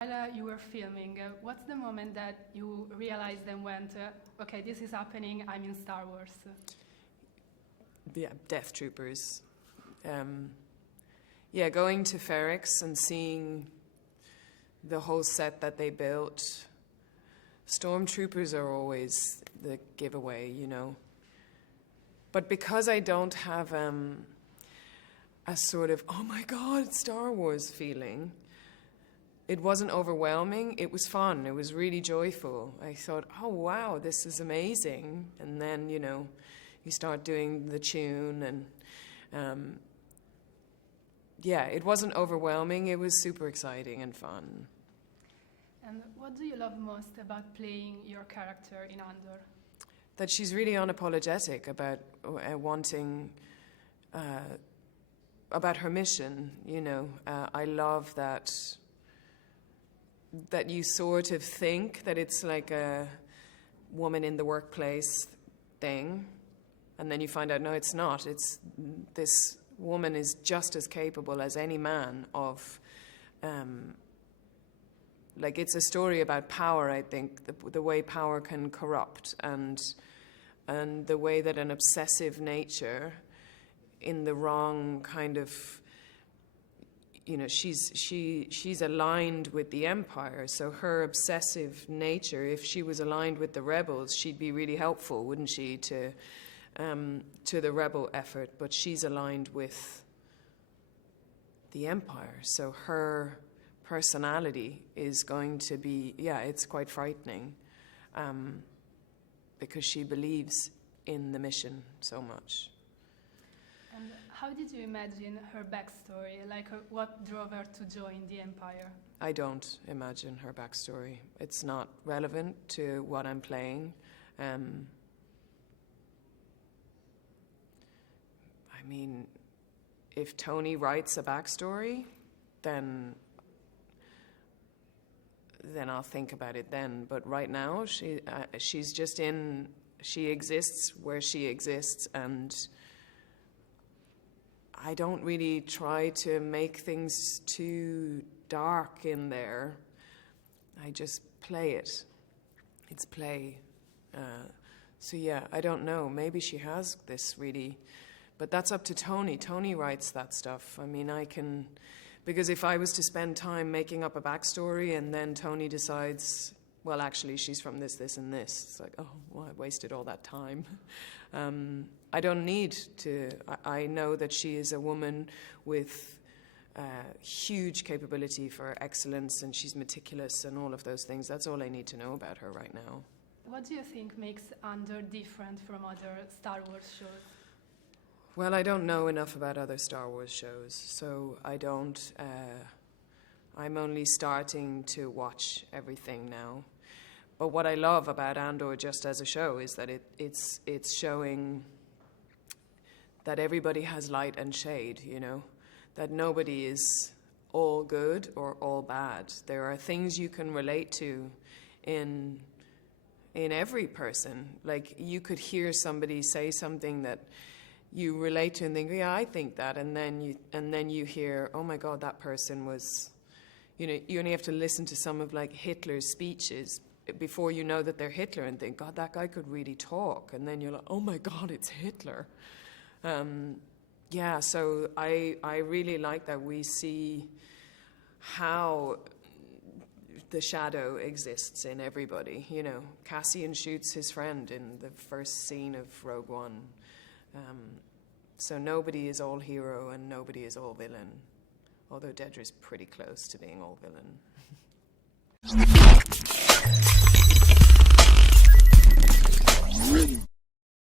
While you were filming, what's the moment that you realized and went, okay, this is happening, I'm in Star Wars? Yeah, Death Troopers. Yeah, going to Ferrix and seeing the whole set that they built. Stormtroopers are always the giveaway, you know. But because I don't have a sort of, oh my God, Star Wars feeling, it wasn't overwhelming. It was fun. It was really joyful. I thought, oh, wow, this is amazing. And then, you know, you start doing the tune and yeah, it wasn't overwhelming. It was super exciting and fun. And what do you love most about playing your character in Andor? That she's really unapologetic about wanting, about her mission, you know. I love that you sort of think that it's like a woman in the workplace thing, and then you find out, no, it's not. It's this woman is just as capable as any man of, like, it's a story about power, I think, the way power can corrupt, and the way that an obsessive nature in the wrong kind of, you know, she's aligned with the Empire, so her obsessive nature, if she was aligned with the rebels, she'd be really helpful, wouldn't she, to the rebel effort, but she's aligned with the Empire, so her personality is going to be, yeah, it's quite frightening, because she believes in the mission so much. And how did you imagine her backstory? Like, what drove her to join the Empire? I don't imagine her backstory. It's not relevant to what I'm playing. I mean, if Tony writes a backstory, then I'll think about it then. But right now, she's just she exists where she exists, and I don't really try to make things too dark in there. I just play it. It's play. So yeah, I don't know. Maybe she has this really, but that's up to Tony. Tony writes that stuff. I mean, I can, because if I was to spend time making up a backstory and then Tony decides, well, actually, she's from this, this, and this, it's like, oh, well, I wasted all that time. I don't need to. I know that she is a woman with huge capability for excellence, and she's meticulous and all of those things. That's all I need to know about her right now. What do you think makes Andor different from other Star Wars shows? Well, I don't know enough about other Star Wars shows, so I don't. I'm only starting to watch everything now. But what I love about Andor just as a show is that it's showing that everybody has light and shade, you know, that nobody is all good or all bad. There are things you can relate to in every person. Like, you could hear somebody say something that you relate to and think, yeah, I think that, and then you hear, oh my God, that person was, you know, you only have to listen to some of like Hitler's speeches before you know that they're Hitler and think, God, that guy could really talk, and then you're like, oh my God, it's Hitler. Yeah, so I really like that we see how the shadow exists in everybody. You know, Cassian shoots his friend in the first scene of Rogue One. So nobody is all hero and nobody is all villain, although Dedra's pretty close to being all villain.